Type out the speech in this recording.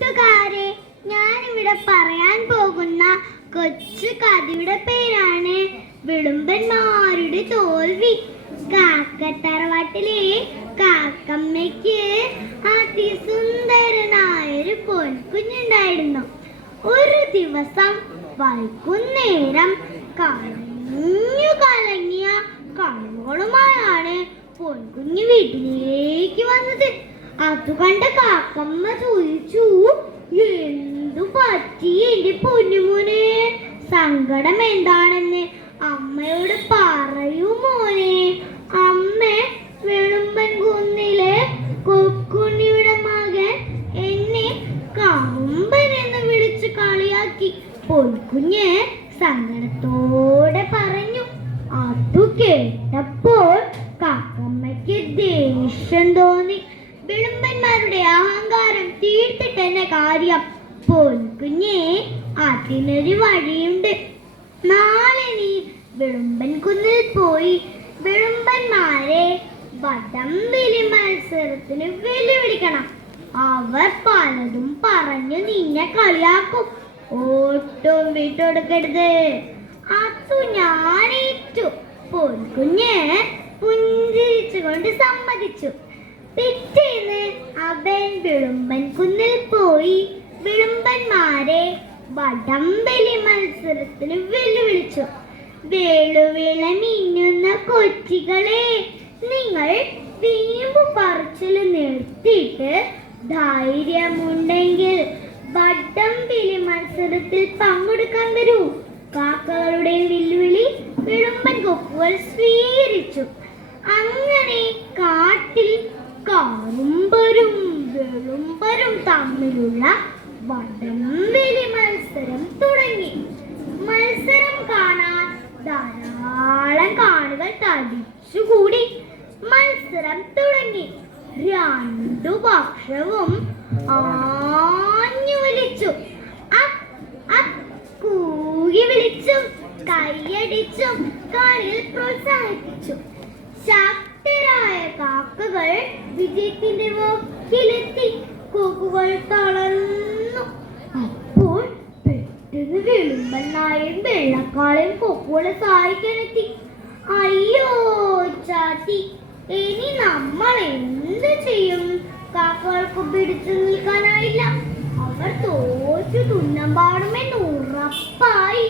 കൂട്ടുകാരെ, ഞാനിവിടെ പറയാൻ പോകുന്ന കൊച്ചു കഥയുടെ പേരാണ് വിളുമ്പന്മാരുടെ തോൽവി. കാക്കത്തറവാട്ടിലെ കാക്കമ്മയ്ക്ക് അതിസുന്ദരനായൊരു പൊൻകുഞ്ഞുണ്ടായിരുന്നു. ഒരു ദിവസം വൈകുന്നേരം കലഞ്ഞു കലങ്ങിയ കണ്ണുകളുമായാണ് പൊൻകുഞ്ഞ് വീട്ടിലേക്ക് വന്നത്. അത് കണ്ട കാക്കമ്മ ചോദിച്ചു, എന്തു പറ്റി എന്റെ പൊന്നുമോനെ? സങ്കടം എന്താണെന്ന് അമ്മയോട് പറയൂ മോനെ. അമ്മ വെളുമ്പൻ കുന്നിലെ കൊക്കുണ്ണിയുടെ മകൻ എന്നെ കമ്പൻ എന്ന് വിളിച്ച് കളിയാക്കി. പൊൻകുഞ്ഞ് സങ്കടത്തോടെ പറഞ്ഞു. അതു കേട്ടപ്പോൾ കാക്കമ്മയ്ക്ക് ദേഷ്യം തോന്നി. വിളുമ്പന്മാരുടെ അഹങ്കാരം തീർത്തിട്ടെന്ന കാര്യം. പൊൻകുഞ്ഞേ, അതിനൊരു വഴിയുണ്ട്. നാളെ നീ വിളുമ്പൻ കുന്നിൽ പോയി വിളുമ്പന്മാരെ വടംവലി മത്സരത്തിന് വെല്ലുവിളിക്കണം. അവർ പലതും പറഞ്ഞു നിന്നെ കളിയാക്കും. ഒട്ടും വിട്ടുകൊടുക്കരുത്. അതു ഞാനേറ്റു. പൊൻകുഞ്ഞ് പുഞ്ചിരിച്ചുകൊണ്ട് സമ്മതിച്ചു. പിറ്റേന്ന് അവൻ വിളുമ്പൻ കുന്നിൽ പോയി വിളുമ്പന്മാരെ വടംവലി മത്സരത്തിന് വെല്ലുവിളിച്ചു. വേളുവിള മിന്നുന്ന കൊച്ചികളെ, നിങ്ങൾ വീമ്പു പറച്ചില് നിർത്തിയിട്ട് ധൈര്യമുണ്ടെങ്കിൽ വടംവലി മത്സരത്തിൽ പങ്കെടുക്കാൻ വരൂ. കാക്കകളുടെ വെല്ലുവിളി വിളുമ്പൻ കൊക്കുകൾ സ്വീകരിച്ചു. അങ്ങനെ കാട്ടിൽ കാറുമ്പരും വെളുമ്പരും തമ്മിലുള്ള വടംവലി മത്സരം തുടങ്ങി. മത്സരം കാണാൻ ധാരാളം കാണികൾ തടിച്ചുകൂടി. മത്സരം തുടങ്ങി. രണ്ടു പക്ഷവും ആഞ്ഞു വിളിച്ചു, കൂകി വിളിച്ചും കൈയടിച്ചും കാണികൾ പ്രോത്സാഹിപ്പിച്ചു. ശക്തരായ കാക്കകൾ വിജയത്തിന്റെ വക്കിലെത്തി. കൊക്കുകൾ തളർന്നു. അപ്പോൾ പെട്ടെന്ന് വിളുമ്പൻ നായയും വെള്ളക്കാളയും കൊക്കുകളെ സഹായിക്കാനെത്തി. അയ്യോ ചാത്തി, ഇനി നമ്മൾ എന്ത് ചെയ്യും? കാക്കകൾക്ക് പിടിച്ചു നിൽക്കാനായില്ല. അവർ തോറ്റു തുന്നം പാടുമെന്ന് ഉറപ്പായി.